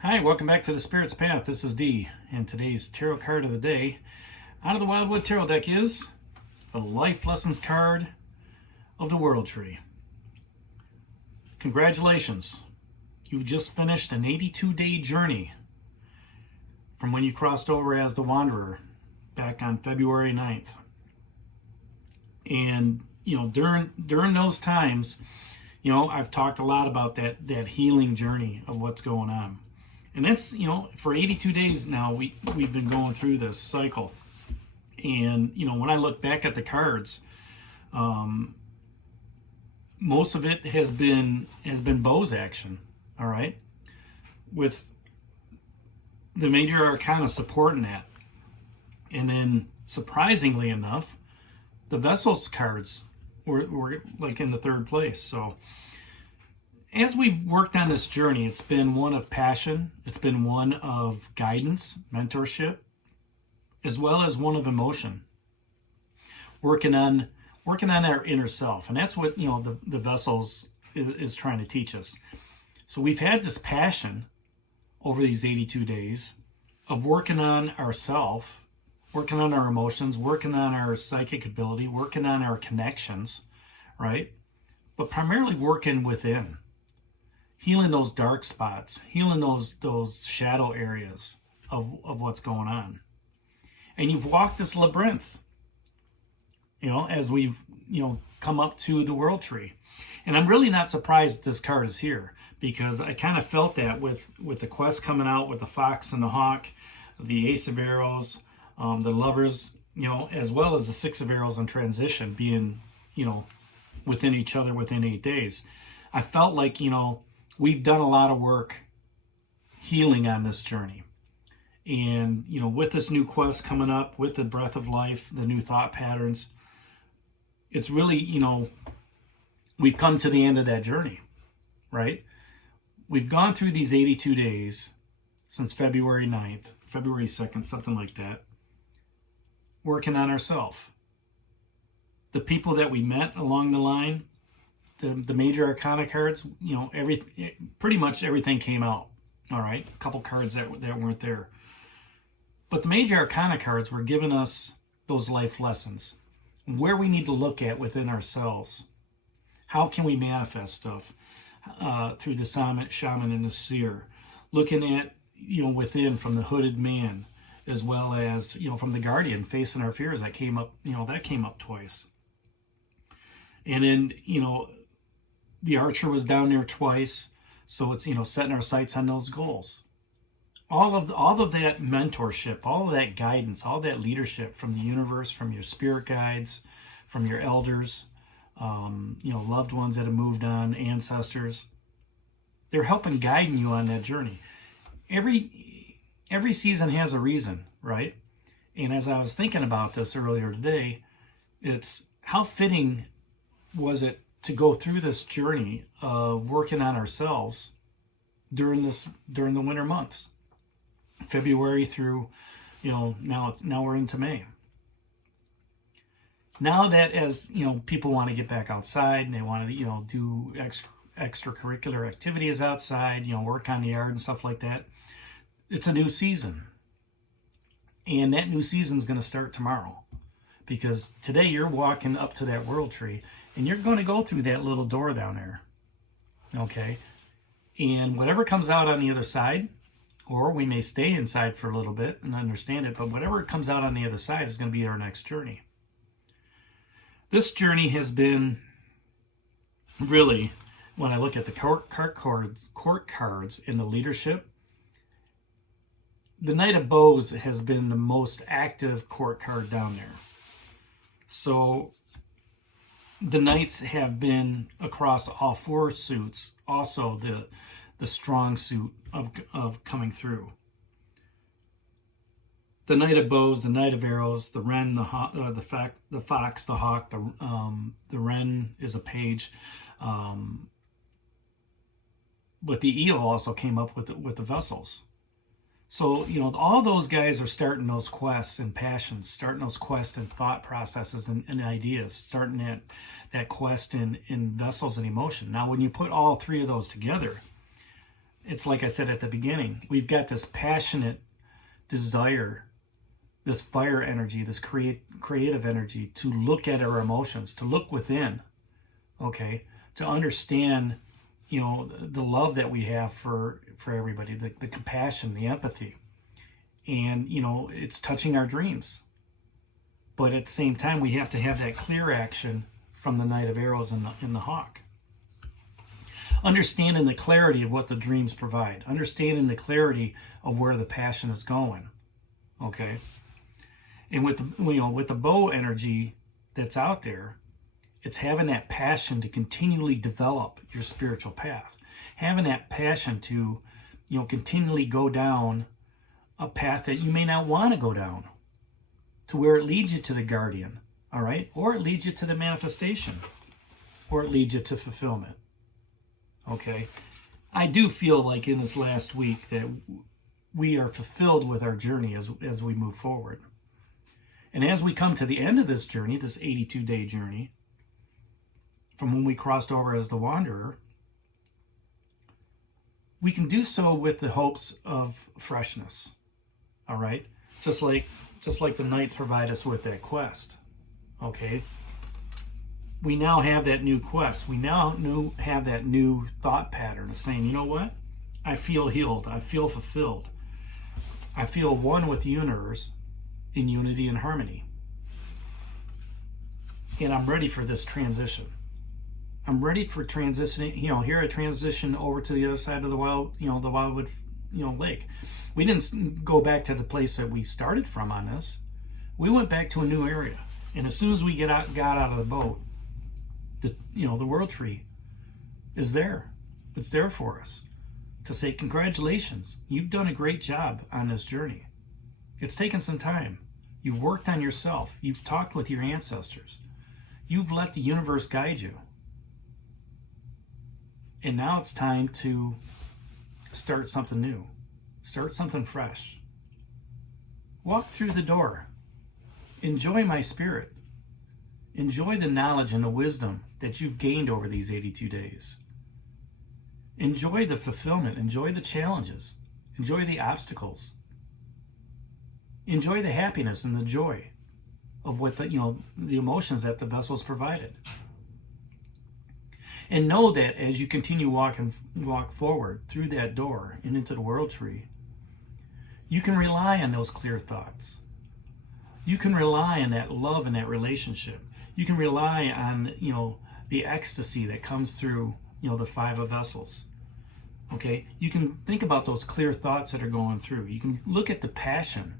Hi, welcome back to the Spirit's Path. This is Dee, and today's tarot card of the day out of the Wildwood Tarot deck is the Life Lessons card of the World Tree. Congratulations. You've just finished an 82-day journey from when you crossed over as the Wanderer back on February 9th. And, during those times, I've talked a lot about that healing journey of what's going on. And that's, for 82 days now, we've been going through this cycle. And, when I look back at the cards, most of it has been Bow's action, all right? With the major arcana supporting that. And then, surprisingly enough, the Vessels cards were like in the third place. So, as we've worked on this journey, it's been one of passion, it's been one of guidance, mentorship, as well as one of emotion. Working on our inner self. And that's what, the Vessels is trying to teach us. So we've had this passion over these 82 days of working on ourself, working on our emotions, working on our psychic ability, working on our connections, right? But primarily working within. Healing those dark spots, healing those shadow areas of what's going on. And you've walked this labyrinth, as we've, come up to the World Tree. And I'm really not surprised this card is here, because I kind of felt that with the quest coming out with the Fox and the Hawk, the Ace of Arrows, the Lovers, as well as the Six of Arrows in transition being, within each other within 8 days. I felt like, we've done a lot of work healing on this journey. And, with this new quest coming up, with the breath of life, the new thought patterns, it's really, we've come to the end of that journey, right? We've gone through these 82 days since February 9th, February 2nd, something like that, working on ourselves. The people that we met along the line, the major arcana cards, pretty much everything came out. All right, a couple cards that weren't there. But the major arcana cards were giving us those life lessons, where we need to look at within ourselves. How can we manifest stuff through the shaman and the seer? Looking at, within from the hooded man, as well as, from the guardian, facing our fears. That came up, that came up twice. And then, the archer was down there twice. So it's, setting our sights on those goals. All of that mentorship, all of that guidance, all that leadership from the universe, from your spirit guides, from your elders, loved ones that have moved on, ancestors. They're helping guide you on that journey. Every season has a reason, right? And as I was thinking about this earlier today, it's how fitting was it to go through this journey of working on ourselves during the winter months, February through, now we're into May. Now that as people want to get back outside and they want to do extracurricular activities outside, work on the yard and stuff like that, it's a new season, and that new season is going to start tomorrow, because today you're walking up to that World Tree. And you're going to go through that little door down there, okay? And whatever comes out on the other side, or we may stay inside for a little bit and understand it, but whatever comes out on the other side is going to be our next journey. This journey has been really, when I look at the court cards in the leadership, the Knight of Bows has been the most active court card down there. So the Knights have been across all four suits, also the strong suit of coming through. The Knight of Bows, the Knight of Arrows, the Wren, the Fox, the Hawk. The Wren is a page, but the Eel also came up with the Vessels. So, all those guys are starting those quests and passions, starting those quests and thought processes and ideas, starting that quest in Vessels and emotion. Now, when you put all three of those together, it's like I said at the beginning, we've got this passionate desire, this fire energy, this creative energy to look at our emotions, to look within, okay, to understand, you know, the love that we have for everybody, the compassion, the empathy. And, you know, it's touching our dreams. But at the same time, we have to have that clear action from the Knight of Arrows and the Hawk. Understanding the clarity of what the dreams provide. Understanding the clarity of where the passion is going. Okay? And with the, you know, with the bow energy that's out there, it's having that passion to continually develop your spiritual path. Having that passion to, you know, continually go down a path that you may not want to go down, to where it leads you to the guardian, all right? Or it leads you to the manifestation, or it leads you to fulfillment, okay? I do feel like in this last week that we are fulfilled with our journey as we move forward. And as we come to the end of this journey, this 82-day journey, from when we crossed over as the Wanderer, we can do so with the hopes of freshness, all right? Just like the Knights provide us with that quest, okay? We now have that new quest. We now have that new thought pattern of saying, you know what? I feel healed. I feel fulfilled. I feel one with the universe in unity and harmony. And I'm ready for this transition. I'm ready for transitioning, you know, here I transition over to the other side of the Wildwood, you know, lake. We didn't go back to the place that we started from on this. We went back to a new area. And as soon as we got out of the boat, the world tree is there. It's there for us to say, congratulations, you've done a great job on this journey. It's taken some time. You've worked on yourself. You've talked with your ancestors. You've let the universe guide you. And now it's time to start something new. Start something fresh. Walk through the door. Enjoy my spirit. Enjoy the knowledge and the wisdom that you've gained over these 82 days. Enjoy the fulfillment. Enjoy the challenges. Enjoy the obstacles. Enjoy the happiness and the joy of what the emotions that the vessels provided. And know that as you continue walk forward through that door and into the world tree, you can rely on those clear thoughts. You can rely on that love and that relationship. You can rely on, the ecstasy that comes through, the Five of Vessels. Okay? You can think about those clear thoughts that are going through. You can look at the passion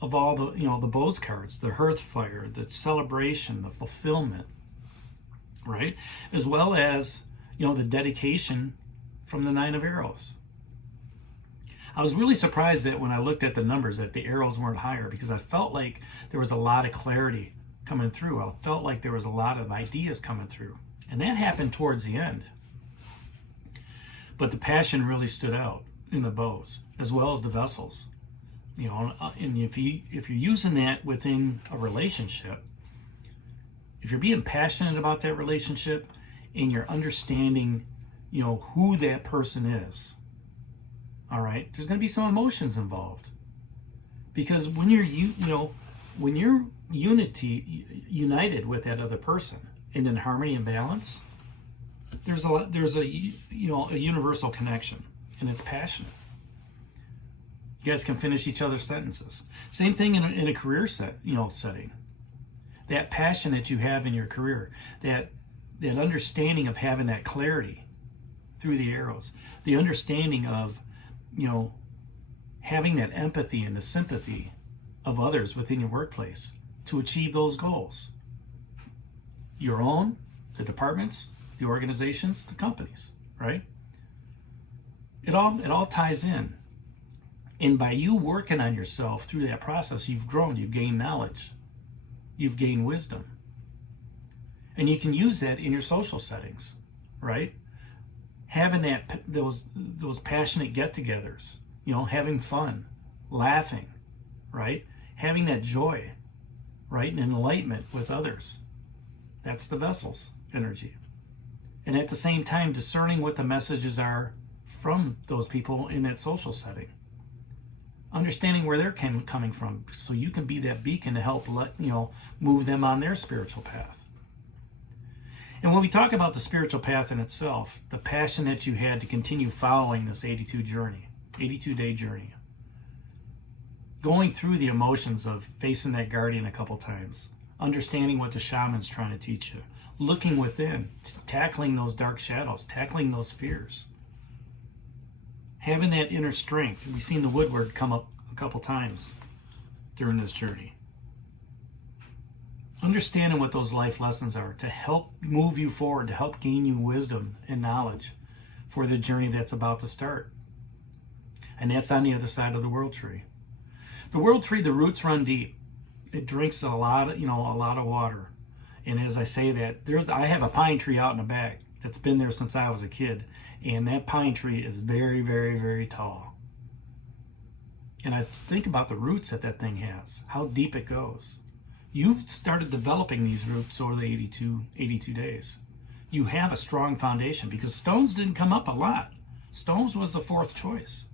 of all the, the Bow's cards, the hearth fire, the celebration, the fulfillment, right? As well as, the dedication from the Nine of Arrows. I was really surprised that when I looked at the numbers that the arrows weren't higher, because I felt like there was a lot of clarity coming through. I felt like there was a lot of ideas coming through. And that happened towards the end. But the passion really stood out in the bows, as well as the vessels. And if you're using that within a relationship, if you're being passionate about that relationship and you're understanding, who that person is, all right, there's going to be some emotions involved. Because when you're, when you're united with that other person and in harmony and balance, there's a universal connection, and it's passionate. You guys can finish each other's sentences. Same thing in a career setting. That passion that you have in your career, that understanding of having that clarity through the arrows, the understanding of, having that empathy and the sympathy of others within your workplace to achieve those goals. Your own, the departments, the organizations, the companies, right? It all ties in. And by you working on yourself through that process, you've grown, you've gained knowledge, you've gained wisdom. And you can use that in your social settings, right? Having those passionate get-togethers, having fun, laughing, right? Having that joy, right? And enlightenment with others. That's the vessel's energy. And at the same time, discerning what the messages are from those people in that social setting. Understanding where they're coming from, so you can be that beacon to help move them on their spiritual path. And when we talk about the spiritual path in itself, the passion that you had to continue following this 82-day journey, going through the emotions of facing that guardian a couple times, understanding what the shaman's trying to teach you, looking within, tackling those dark shadows, tackling those fears, having that inner strength. We've seen the woodward come up a couple times during this journey. Understanding what those life lessons are to help move you forward, to help gain you wisdom and knowledge for the journey that's about to start. And that's on the other side of the world tree. The world tree, the roots run deep. It drinks a lot of water. And as I say that, I have a pine tree out in the back that's been there since I was a kid. And that pine tree is very, very, very tall. And I think about the roots that thing has, how deep it goes. You've started developing these roots over the 82 days. You have a strong foundation because stones didn't come up a lot. Stones was the fourth choice.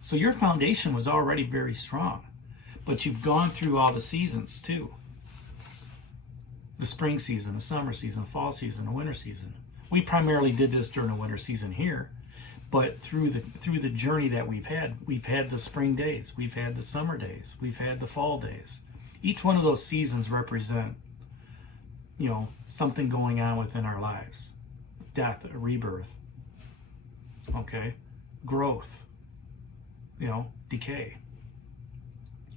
So your foundation was already very strong. But you've gone through all the seasons too. The spring season, the summer season, the fall season, the winter season. We primarily did this during the winter season here, but through the journey that we've had the spring days, we've had the summer days, we've had the fall days. Each one of those seasons represent, something going on within our lives. Death, a rebirth, okay? Growth, decay.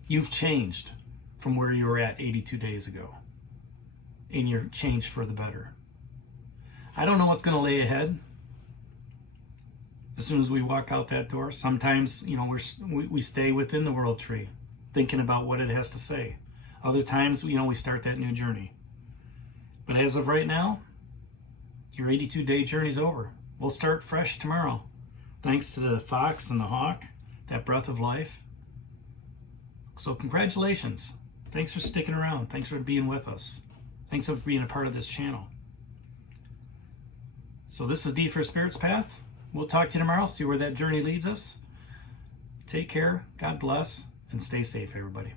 You've changed from where you were at 82 days ago, and you're changed for the better. I don't know what's going to lay ahead as soon as we walk out that door. Sometimes, we stay within the world tree, thinking about what it has to say. Other times, we start that new journey. But as of right now, your 82-day journey's over. We'll start fresh tomorrow. Thanks to the fox and the hawk, that breath of life. So congratulations. Thanks for sticking around. Thanks for being with us. Thanks for being a part of this channel. So this is D for Spirit's Path. We'll talk to you tomorrow, see where that journey leads us. Take care, God bless, and stay safe, everybody.